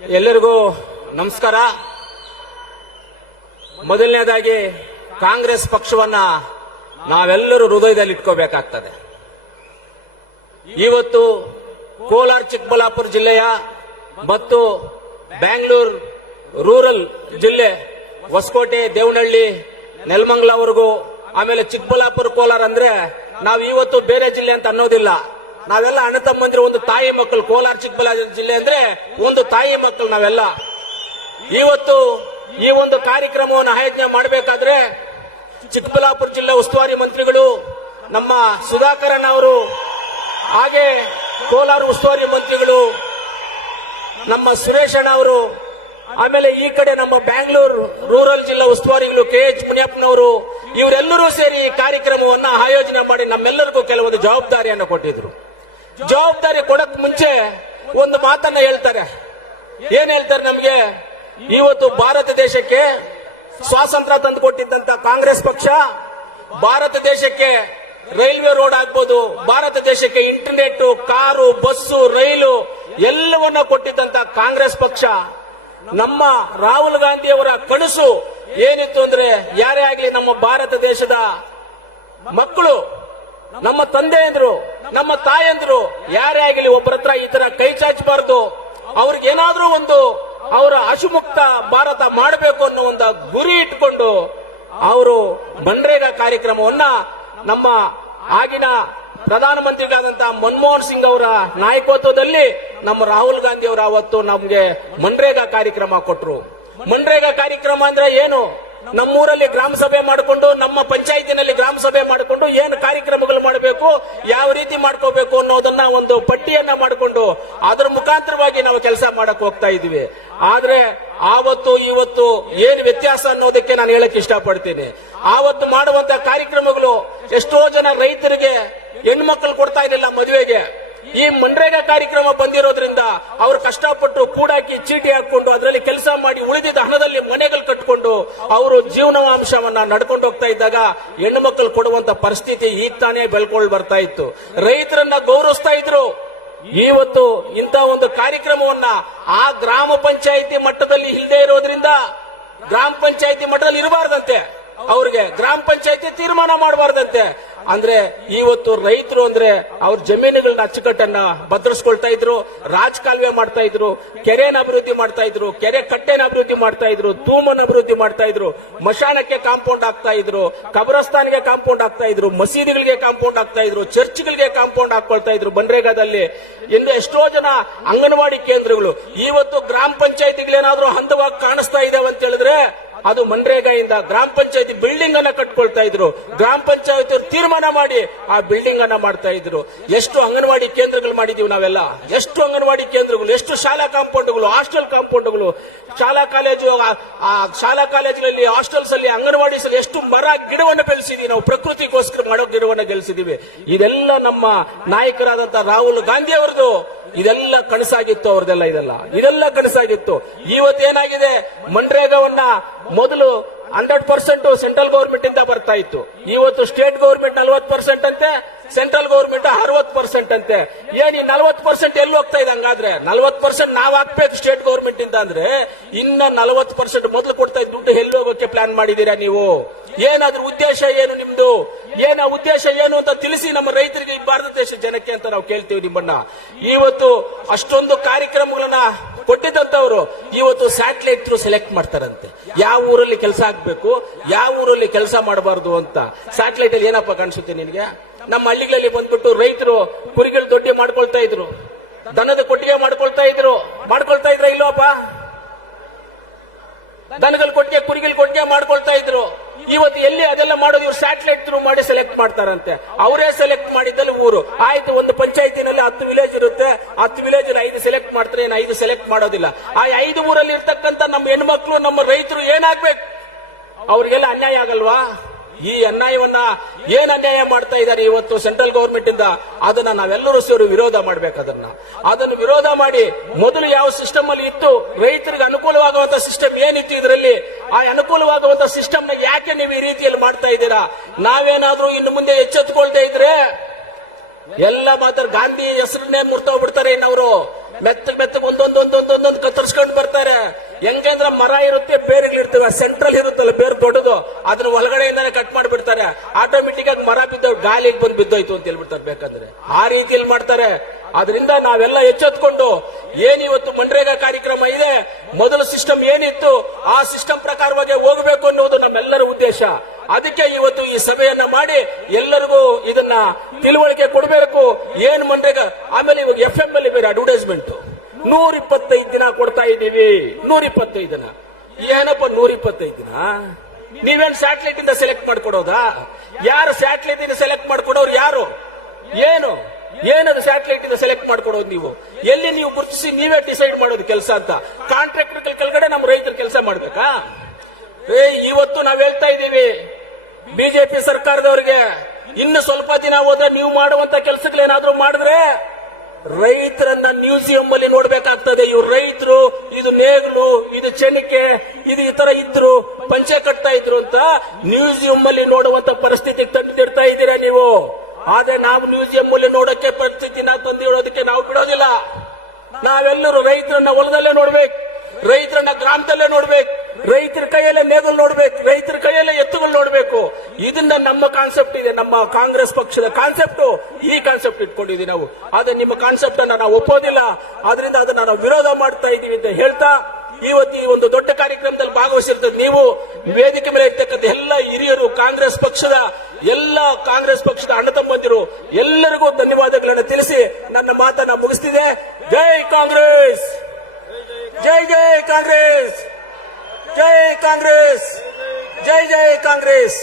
ಎಲ್ಲರಿಗೂ ನಮಸ್ಕಾರ. ಮೊದಲನೇದಾಗಿ ಕಾಂಗ್ರೆಸ್ ಪಕ್ಷವನ್ನ ನಾವೆಲ್ಲರೂ ಹೃದಯದಲ್ಲಿ ಇಟ್ಕೋಬೇಕಾಗ್ತದೆ. ಇವತ್ತು ಕೋಲಾರ ಚಿಕ್ಕಬಳ್ಳಾಪುರ ಜಿಲ್ಲೆಯ ಮತ್ತು ಬ್ಯಾಂಗ್ಳೂರ್ ರೂರಲ್ ಜಿಲ್ಲೆ ಹೊಸಕೋಟೆ, ದೇವನಹಳ್ಳಿ, ನೆಲಮಂಗಲವರೆಗೂ, ಆಮೇಲೆ ಚಿಕ್ಕಬಳ್ಳಾಪುರ, ಕೋಲಾರ ಅಂದ್ರೆ ನಾವು ಇವತ್ತು ಬೇರೆ ಜಿಲ್ಲೆ ಅಂತ ಅನ್ನೋದಿಲ್ಲ. ನಾವೆಲ್ಲ ಅಣ್ಣ ತಮ್ಮಂದಿರು, ಒಂದು ತಾಯಿ ಮಕ್ಕಳು. ಕೋಲಾರ ಚಿಕ್ಕಬಳ್ಳಾಪುರ ಜಿಲ್ಲೆ ಅಂದ್ರೆ ಒಂದು ತಾಯಿ ಮಕ್ಕಳು ನಾವೆಲ್ಲ. ಇವತ್ತು ಈ ಒಂದು ಕಾರ್ಯಕ್ರಮವನ್ನು ಆಯೋಜನೆ ಮಾಡಬೇಕಾದ್ರೆ ಚಿಕ್ಕಬಳ್ಳಾಪುರ ಜಿಲ್ಲಾ ಉಸ್ತುವಾರಿ ಮಂತ್ರಿಗಳು ನಮ್ಮ ಸುಧಾಕರನ್ ಅವರು, ಹಾಗೆ ಕೋಲಾರ ಉಸ್ತುವಾರಿ ಮಂತ್ರಿಗಳು ನಮ್ಮ ಸುರೇಶ್ ಅಣ್ಣ ಅವರು, ಆಮೇಲೆ ಈ ಕಡೆ ನಮ್ಮ ಬ್ಯಾಂಗ್ಳೂರ್ ರೂರಲ್ ಜಿಲ್ಲಾ ಉಸ್ತುವಾರಿಗಳು KH ಮುನಿಯಪ್ಪನವರು, ಇವರೆಲ್ಲರೂ ಸೇರಿ ಈ ಕಾರ್ಯಕ್ರಮವನ್ನ ಆಯೋಜನೆ ಮಾಡಿ ನಮ್ಮೆಲ್ಲರಿಗೂ ಕೆಲವೊಂದು ಜವಾಬ್ದಾರಿಯನ್ನು ಕೊಟ್ಟಿದ್ರು. ಜವಾಬ್ದಾರಿ ಕೊಡಕ್ ಮುಂಚೆ ಒಂದು ಮಾತನ್ನ ಹೇಳ್ತಾರೆ. ಏನ್ ಹೇಳ್ತಾರೆ? ನಮ್ಗೆ ಇವತ್ತು ಭಾರತ ದೇಶಕ್ಕೆ ಸ್ವಾತಂತ್ರ್ಯ ತಂದು ಕೊಟ್ಟಿದ್ದಂತ ಕಾಂಗ್ರೆಸ್ ಪಕ್ಷ, ಭಾರತ ದೇಶಕ್ಕೆ ರೈಲ್ವೆ ರೋಡ್ ಆಗ್ಬೋದು, ಭಾರತ ದೇಶಕ್ಕೆ ಇಂಟರ್ನೆಟ್, ಕಾರು, ಬಸ್ಸು, ರೈಲು ಎಲ್ಲವನ್ನ ಕೊಟ್ಟಿದ್ದಂತ ಕಾಂಗ್ರೆಸ್ ಪಕ್ಷ, ನಮ್ಮ ರಾಹುಲ್ ಗಾಂಧಿ ಅವರ ಕನಸು ಏನಿತ್ತು ಅಂದ್ರೆ, ಯಾರೇ ಆಗ್ಲಿ ನಮ್ಮ ಭಾರತ ದೇಶದ ಮಕ್ಕಳು, ನಮ್ಮ ತಂದೆಯಂದ್ರು, ನಮ್ಮ ತಾಯಂದ್ರು ಯಾರೇ ಆಗಲಿ ಒಬ್ಬರ ಹತ್ರ ಈ ತರ ಕೈ ಚಾಚಬಾರ್ದು, ಅವ್ರಿಗೇನಾದ್ರೂ ಒಂದು ಅವರ ಹಸುಮುಕ್ತ ಭಾರತ ಮಾಡಬೇಕು ಅನ್ನೋ ಒಂದು ಗುರಿ ಇಟ್ಕೊಂಡು ಅವರು ಮನ್ರೇಗಾ ಕಾರ್ಯಕ್ರಮವನ್ನ ನಮ್ಮ ಆಗಿನ ಪ್ರಧಾನಮಂತ್ರಿಗಳಾದಂತಹ ಮನಮೋಹನ್ ಸಿಂಗ್ ಅವರ ನಾಯಕತ್ವದಲ್ಲಿ ನಮ್ಮ ರಾಹುಲ್ ಗಾಂಧಿ ಅವರು ಅವತ್ತು ನಮ್ಗೆ ಮನ್ರೇಗಾ ಕಾರ್ಯಕ್ರಮ ಕೊಟ್ರು. ಮನ್ರೇಗಾ ಕಾರ್ಯಕ್ರಮ ಅಂದ್ರೆ ಏನು? ನಮ್ಮೂರಲ್ಲಿ ಗ್ರಾಮ ಸಭೆ ಮಾಡಿಕೊಂಡು, ನಮ್ಮ ಪಂಚಾಯತಿನಲ್ಲಿ ಗ್ರಾಮ ಸಭೆ ಮಾಡಿಕೊಂಡು ಏನು ಕಾರ್ಯಕ್ರಮಗಳು ಮಾಡಬೇಕು, ಯಾವ ರೀತಿ ಮಾಡ್ಕೋಬೇಕು ಅನ್ನೋದನ್ನ ಒಂದು ಪಟ್ಟಿಯನ್ನ ಮಾಡಿಕೊಂಡು ಅದರ ಮುಖಾಂತರವಾಗಿ ನಾವು ಕೆಲಸ ಮಾಡಕ್ ಹೋಗ್ತಾ ಇದೀವಿ. ಆದ್ರೆ ಆವತ್ತು ಇವತ್ತು ಏನು ವ್ಯತ್ಯಾಸ ಅನ್ನೋದಕ್ಕೆ ನಾನು ಹೇಳಕ್ ಇಷ್ಟಪಡ್ತೀನಿ. ಆವತ್ತು ಮಾಡುವಂತ ಕಾರ್ಯಕ್ರಮಗಳು ಎಷ್ಟೋ ಜನ ರೈತರಿಗೆ ಹೆಣ್ಮಕ್ಳು ಕೊಡ್ತಾ ಇರಲಿಲ್ಲ ಮದುವೆಗೆ. ಈ ಮನ್ರೇಗಾ ಕಾರ್ಯಕ್ರಮ ಬಂದಿರೋದ್ರಿಂದ ಅವರು ಕಷ್ಟಪಟ್ಟು ಕೂಡಾಕಿ ಚೀಟಿ ಹಾಕೊಂಡು ಅದರಲ್ಲಿ ಕೆಲಸ ಮಾಡಿ ಉಳಿದಿದ್ದ ಹಣದಲ್ಲಿ ಮನೆಗಳು ಕಟ್ಕೊಂಡು ಅವರು ಜೀವನಾಂಶವನ್ನ ನಡ್ಕೊಂಡು ಹೋಗ್ತಾ ಇದ್ದಾಗ ಹೆಣ್ಣು ಮಕ್ಕಳು ಕೊಡುವಂತ ಪರಿಸ್ಥಿತಿ ಈಗ ತಾನೇ ಬೆಳ್ಕೊಂಡು ಬರ್ತಾ ಇತ್ತು. ರೈತರನ್ನ ಗೌರವಿಸ್ತಾ ಇದ್ರು. ಇವತ್ತು ಇಂಥ ಒಂದು ಕಾರ್ಯಕ್ರಮವನ್ನ ಆ ಗ್ರಾಮ ಪಂಚಾಯಿತಿ ಮಟ್ಟದಲ್ಲಿ ಇಲ್ಲದೆ ಇರೋದ್ರಿಂದ, ಗ್ರಾಮ ಪಂಚಾಯಿತಿ ಮಟ್ಟದಲ್ಲಿ ಇರಬಾರ್ದಂತೆ, ಅವ್ರಿಗೆ ಗ್ರಾಮ ಪಂಚಾಯಿತಿ ತೀರ್ಮಾನ ಮಾಡಬಾರ್ದಂತೆ. ಅಂದ್ರೆ ಇವತ್ತು ರೈತರು ಅಂದ್ರೆ ಅವ್ರ ಜಮೀನುಗಳನ್ನ ಅಚ್ಚುಕಟ್ಟನ್ನ ಭದ್ರಿಸ್ಕೊಳ್ತಾ ಇದ್ರು, ರಾಜಕಾಲುವೆ ಮಾಡ್ತಾ ಇದ್ರು, ಕೆರೆನ ಅಭಿವೃದ್ಧಿ ಮಾಡ್ತಾ ಇದ್ರು, ಕೆರೆ ಕಟ್ಟೆನ ಅಭಿವೃದ್ಧಿ ಮಾಡ್ತಾ ಇದ್ರು, ತೂಮನ್ನ ಅಭಿವೃದ್ಧಿ ಮಾಡ್ತಾ ಇದ್ರು, ಮಶಾನಕ್ಕೆ ಕಾಂಪೌಂಡ್ ಆಗ್ತಾ ಇದ್ರು, ಕಬ್ರಸ್ತಾನ್ಗೆ ಕಾಂಪೌಂಡ್ ಆಗ್ತಾ ಇದ್ರು, ಮಸೀದಿಗಳಿಗೆ ಕಾಂಪೌಂಡ್ ಆಗ್ತಾ ಇದ್ರು, ಚರ್ಚ್ಗಳಿಗೆ ಕಾಂಪೌಂಡ್ ಹಾಕೊಳ್ತಾ ಇದ್ರು ಮನ್ರೇಗಾದಲ್ಲಿ. ಇನ್ನು ಎಷ್ಟೋ ಜನ ಅಂಗನವಾಡಿ ಕೇಂದ್ರಗಳು ಇವತ್ತು ಗ್ರಾಮ ಪಂಚಾಯತಿಗಳೇನಾದ್ರೂ ಹಂತವಾಗಿ ಕಾಣಿಸ್ತಾ ಇದಾವೆ ಅಂತ ಹೇಳಿದ್ರೆ ಅದು ಮನ್ರೇಗಾಯಿಂದ. ಗ್ರಾಮ ಪಂಚಾಯತಿ ಬಿಲ್ಡಿಂಗ್ ಅನ್ನ ಕಟ್ಕೊಳ್ತಾ ಇದ್ರು, ಗ್ರಾಮ ಪಂಚಾಯತಿ ತೀರ್ಮಾನ ಮಾಡಿ ಆ ಬಿಲ್ಡಿಂಗ್ ಅನ್ನ ಮಾಡ್ತಾ ಇದ್ರು. ಎಷ್ಟು ಅಂಗನವಾಡಿ ಕೇಂದ್ರಗಳು ಮಾಡಿದೀವಿ ನಾವೆಲ್ಲ, ಎಷ್ಟು ಅಂಗನವಾಡಿ ಕೇಂದ್ರಗಳು, ಎಷ್ಟು ಶಾಲಾ ಕಾಂಪೌಂಡ್ಗಳು, ಹಾಸ್ಟೆಲ್ ಕಾಂಪೌಂಡ್ಗಳು, ಶಾಲಾ ಕಾಲೇಜುಗಳಲ್ಲಿ, ಹಾಸ್ಟೆಲ್ಸ್ ಅಲ್ಲಿ, ಅಂಗನವಾಡೀಸ್ ಅಲ್ಲಿ ಎಷ್ಟು ಮರ ಗಿಡವನ್ನು ಬೆಳೆಸಿದೀವಿ ನಾವು, ಪ್ರಕೃತಿಗೋಸ್ಕರ ಮಾಡೋ ಗಿಡವನ್ನು ಗೆಲ್ಲಿಸಿದೀವಿ. ಇದೆಲ್ಲ ನಮ್ಮ ನಾಯಕರಾದಂತಹ ರಾಹುಲ್ ಗಾಂಧಿ ಅವರದು ಇದೆಲ್ಲ ಕನಸಾಗಿತ್ತು. ಅವ್ರದೆಲ್ಲ ಇದೆಲ್ಲ ಕನಸಾಗಿತ್ತು. ಇವತ್ತೇನಾಗಿದೆ, ಮನ್ರೇಗಾವನ್ನ ಮೊದಲು 100% ಸೆಂಟ್ರಲ್ ಗವರ್ಮೆಂಟ್ ಇಂದ ಬರ್ತಾ ಇತ್ತು. ಇವತ್ತು ಸ್ಟೇಟ್ ಗವರ್ಮೆಂಟ್ 40% ಅಂತೆ, ಸೆಂಟ್ರಲ್ ಗವರ್ಮೆಂಟ್ 60% ಅಂತೆ. ಏನ್ ಈ 40% ಎಲ್ಲಿ ಹೋಗ್ತಾ ಇದೆ? ಹಂಗಾದ್ರೆ 40% ನಾವ್ ಹಾಕ್ಬೇಕು ಸ್ಟೇಟ್ ಗವರ್ಮೆಂಟ್ ಇಂದ ಅಂದ್ರೆ, ಇನ್ನ 40% ಮೊದಲು ಕೊಡ್ತಾ ಇದ್ದ ದುಡ್ಡು ಎಲ್ಲಿ ಹೋಗೋಕೆ ಪ್ಲಾನ್ ಮಾಡಿದೀರಾ ನೀವು? ಏನಾದ್ರೂ ಉದ್ದೇಶ ಏನು ನಿಮ್ದು? ಉದ್ದೇಶ ಏನು ಅಂತ ತಿಳಿಸಿ ನಮ್ಮ ರೈತರಿಗೆ, ಈ ಭಾರತ ದೇಶ ಜನಕ್ಕೆ ಅಂತ ನಾವು ಕೇಳ್ತೀವಿ ನಿಮ್ಮನ್ನ. ಇವತ್ತು ಅಷ್ಟೊಂದು ಕಾರ್ಯಕ್ರಮಗಳನ್ನ ಕೊಟ್ಟಿದ್ದಂತವ್ರು ಇವತ್ತು ಸ್ಯಾಟಲೈಟ್ ಥ್ರೂ ಸೆಲೆಕ್ಟ್ ಮಾಡ್ತಾರಂತೆ, ಯಾವ ಊರಲ್ಲಿ ಕೆಲಸ ಆಗ್ಬೇಕು, ಯಾವ ಊರಲ್ಲಿ ಕೆಲಸ ಮಾಡಬಾರ್ದು ಅಂತ. ಸ್ಯಾಟಲೈಟ್ ಅಲ್ಲಿ ಏನಪ್ಪ ಕಾಣಿಸುತ್ತೆ ನಿನಗೆ? ನಮ್ಮ ಹಳ್ಳಿಗಳಲ್ಲಿ ಬಂದ್ಬಿಟ್ಟು ರೈತರು ಕುರಿಗಳು ದೊಡ್ಡ ಮಾಡ್ಕೊಳ್ತಾ ಇದ್ರು, ದನದ ಕೊಟ್ಟಿಗೆ ಮಾಡ್ಕೊಳ್ತಾ ಇದ್ರ ಇಲ್ಲೋಪ್ಪ? ದನಗಳ ಕೊಟ್ಟಿಗೆ, ಕುರಿಗಳ ಕೊಟ್ಟಿಗೆ ಮಾಡ್ಕೊಳ್ತಾ ಇದ್ರು. ಇವತ್ತು ಎಲ್ಲಿ ಅದೆಲ್ಲ ಮಾಡೋದು? ಇವ್ರು ಸ್ಯಾಟಲೈಟ್ ಥ್ರೂ ಮಾಡಿ ಸೆಲೆಕ್ಟ್ ಮಾಡ್ತಾರಂತೆ. ಅವರೇ ಸೆಲೆಕ್ಟ್ ಮಾಡಿದಲ್ಲಿ ಊರು ಆಯ್ತು. ಒಂದು ಪಂಚಾಯತಿನಲ್ಲಿ 10 ವಿಲೇಜ್ ಇರುತ್ತೆ, 10 ವಿಲೇಜ್ 5 ಸೆಲೆಕ್ಟ್ ಮಾಡ್ತಾರೆ, 5 ಸೆಲೆಕ್ಟ್ ಮಾಡೋದಿಲ್ಲ. ಆ 5 ಊರಲ್ಲಿ ಇರ್ತಕ್ಕಂಥ ನಮ್ಮ ಹೆಣ್ಮಕ್ಳು, ನಮ್ಮ ರೈತರು ಏನಾಗ್ಬೇಕು? ಅವ್ರಿಗೆಲ್ಲ ಅನ್ಯಾಯ ಆಗಲ್ವಾ? ಈ ಅನ್ಯಾಯವನ್ನ ಏನ್ ಅನ್ಯಾಯ ಮಾಡ್ತಾ ಇದ್ದಾರೆ ಇವತ್ತು ಸೆಂಟ್ರಲ್ ಗವರ್ಮೆಂಟ್ ಇಂದ, ಅದನ್ನ ನಾವೆಲ್ಲರೂ ಸೇರಿ ವಿರೋಧ ಮಾಡ್ಬೇಕು. ಅದನ್ನು ವಿರೋಧ ಮಾಡಿ ಮೊದಲು ಯಾವ ಸಿಸ್ಟಮ್ ಅಲ್ಲಿ ಇತ್ತು, ರೈತರಿಗೆ ಅನುಕೂಲವಾಗುವಂತ ಸಿಸ್ಟಮ್ ಏನಿತ್ತು ಇದರಲ್ಲಿ, ಆ ಅನುಕೂಲವಾಗುವಂತ ಸಿಸ್ಟಮ್ ನ ಯಾಕೆ ನೀವು ಈ ರೀತಿಯಲ್ಲಿ ಮಾಡ್ತಾ ಇದ್ದೀರಾ? ನಾವೇನಾದ್ರೂ ಇನ್ನು ಮುಂದೆ ಎಚ್ಚೆತ್ತುಕೊಳ್ತಾ ಇದ್ರೆ ಎಲ್ಲ ಮಾತ್ರ ಗಾಂಧಿ ಹೆಸರನ್ನೇ ಮುರ್ತೋಗ್ಬಿಡ್ತಾರೆ ಇನ್ನವರು. ಮೆತ್ತಗೆ ಒಂದೊಂದೊಂದೊಂದೊಂದೊಂದು ಕತ್ತರಿಸ್ಕೊಂಡು ಬರ್ತಾರೆ. ಹೆಂಗಂದ್ರೆ ಮರ ಇರುತ್ತೆ, ಬೇರುಗಳಿರ್ತವೆ, ಸೆಂಟ್ರಲ್ ಇರುತ್ತಲ್ಲ ಬೇರು ದೊಡ್ಡದು, ಅದನ್ನ ಒಳಗಡೆಯಿಂದಾನೆ ಕಟ್ ಮಾಡಿಬಿಡ್ತಾರೆ. ಆಟೋಮೆಟಿಕ್ ಆಗಿ ಮರ ಬಿದ್ದವ್ ಗಾಳಿಗೆ ಬಂದು ಬಿದ್ದೋಯ್ತು ಅಂತ ಹೇಳ್ಬಿಡ್ತಾರೆ. ಬೇಕಂದ್ರೆ ಆ ರೀತಿಯಲ್ಲಿ ಮಾಡ್ತಾರೆ. ಅದರಿಂದ ನಾವೆಲ್ಲ ಎಚ್ಚೆತ್ಕೊಂಡು ಏನಿವತ್ತು ಮನ್ರೇಗಾ ಕಾರ್ಯಕ್ರಮ ಇದೆ, ಮೊದಲ ಸಿಸ್ಟಮ್ ಏನಿತ್ತು ಆ ಸಿಸ್ಟಮ್ ಪ್ರಕಾರವಾಗಿ ಹೋಗಬೇಕು ಅನ್ನುವುದು ನಮ್ಮೆಲ್ಲರ ಉದ್ದೇಶ. ಅದಕ್ಕೆ ಇವತ್ತು ಈ ಸಭೆಯನ್ನ ಮಾಡಿ ಎಲ್ಲರಿಗೂ ಇದನ್ನ ತಿಳುವಳಿಕೆ ಕೊಡಬೇಕು. ಏನ್ ಮನ್ರೇಗಾ, ಆಮೇಲೆ ಇವಾಗ FM ಅಲ್ಲಿ ಬೇರೆ ಅಡ್ವರ್ಟೈಸ್ಮೆಂಟ್ 125 ದಿನ ಕೊಡ್ತಾ ಇದ್ದೀವಿ. 125 ದಿನ ಏನಪ್ಪ 125 ದಿನ? ನೀವೇನ್ ಸ್ಯಾಟಲೈಟ್ ಇಂದ ಸೆಲೆಕ್ಟ್ ಮಾಡ್ಕೊಡೋದಾ? ಯಾರು ಸ್ಯಾಟಲೈಟ್ ಇಂದ ಸೆಲೆಕ್ಟ್ ಮಾಡ್ಕೊಡೋರು ಯಾರು? ಏನದು ಸ್ಯಾಟಲೈಟ್ ಇಂದ ಸೆಲೆಕ್ಟ್ ಮಾಡ್ಕೊಡೋದು? ನೀವು ಎಲ್ಲಿ ನೀವು ಗುರುತಿಸಿ ನೀವೇ ಡಿಸೈಡ್ ಮಾಡೋದು ಕೆಲಸ ಅಂತ? ಕಾಂಟ್ರಾಕ್ಟರ್ ಕೆಳಗಡೆ ನಮ್ಮ ರೈತರು ಕೆಲಸ ಮಾಡ್ಬೇಕಾ? ಇವತ್ತು ನಾವ್ ಹೇಳ್ತಾ ಇದ್ದೀವಿ ಬಿಜೆಪಿ ಸರ್ಕಾರದವರಿಗೆ, ಇನ್ನು ಸ್ವಲ್ಪ ದಿನ ಹೋದ್ರೆ ನೀವು ಮಾಡುವಂತ ಕೆಲಸಗಳೇನಾದ್ರೂ ಮಾಡಿದ್ರೆ ರೈತರನ್ನ ಮ್ಯೂಸಿಯಂ ಅಲ್ಲಿ ನೋಡ್ಬೇಕಾಗ್ತದೆ. ಇವ್ರು ರೈತರು, ಇದು ನೇಗ್ಲು, ಇದು ಚೆನಿಕೆ, ಇದು ಈ ತರ ಇದ್ರು, ಪಂಚೆ ಕಟ್ತಾ ಇದ್ರು ಅಂತ ಮ್ಯೂಸಿಯಂ ಅಲ್ಲಿ ನೋಡುವಂತ ಪರಿಸ್ಥಿತಿಗೆ ತಂದಿಡ್ತಾ ಇದ್ದೀರಾ ನೀವು. ಆದ್ರೆ ನಾವು ಮ್ಯೂಸಿಯಂ ಅಲ್ಲಿ ನೋಡಕ್ಕೆ ಪರಿಸ್ಥಿತಿನ ತಂದಿಡೋದಕ್ಕೆ ನಾವು ಬಿಡೋದಿಲ್ಲ. ನಾವೆಲ್ಲರೂ ರೈತರನ್ನ ಹೊಲದಲ್ಲೇ ನೋಡ್ಬೇಕು, ರೈತರನ್ನ ಗ್ರಾಮದಲ್ಲೇ ನೋಡ್ಬೇಕು, ರೈತರ ಕೈಯಲ್ಲೇ ನೇಗಲು ನೋಡ್ಬೇಕು, ರೈತರ ಕೈಯಲ್ಲೇ ಎತ್ತುಗಳು ನೋಡ್ಬೇಕು. ಇದನ್ನ ನಮ್ಮ ಕಾನ್ಸೆಪ್ಟ್ ಇದೆ, ನಮ್ಮ ಕಾಂಗ್ರೆಸ್ ಪಕ್ಷದ ಕಾನ್ಸೆಪ್ಟ್. ಈ ಕಾನ್ಸೆಪ್ಟ್ ಇಟ್ಕೊಂಡಿದ್ದೀವಿ ನಾವು. ಆದ್ರೆ ನಿಮ್ಮ ಕಾನ್ಸೆಪ್ಟ್ ಅನ್ನ ನಾವು ಒಪ್ಪೋದಿಲ್ಲ. ಆದ್ರಿಂದ ಅದನ್ನ ನಾವು ವಿರೋಧ ಮಾಡ್ತಾ ಇದೀವಿ ಅಂತ ಹೇಳ್ತಾ, ಇವತ್ತು ಈ ಒಂದು ದೊಡ್ಡ ಕಾರ್ಯಕ್ರಮದಲ್ಲಿ ಭಾಗವಹಿಸಿರ್ತದೆ ನೀವು ವೇದಿಕೆ ಮೇಲೆ ಇರ್ತಕ್ಕಂಥ ಎಲ್ಲ ಹಿರಿಯರು, ಕಾಂಗ್ರೆಸ್ ಪಕ್ಷದ ಎಲ್ಲ ಕಾಂಗ್ರೆಸ್ ಪಕ್ಷದ ಅಣ್ಣ ತಮ್ಮಂದಿರು ಎಲ್ಲರಿಗೂ ಧನ್ಯವಾದಗಳನ್ನು ತಿಳಿಸಿ ನನ್ನ ಮಾತನ್ನ ಮುಗಿಸ್ತಿದೆ. ಜೈ ಕಾಂಗ್ರೆಸ್, ಜೈ ಜೈ ಕಾಂಗ್ರೆಸ್, ಜೈ ಕಾಂಗ್ರೆಸ್, ಜೈ ಜೈ ಕಾಂಗ್ರೆಸ್.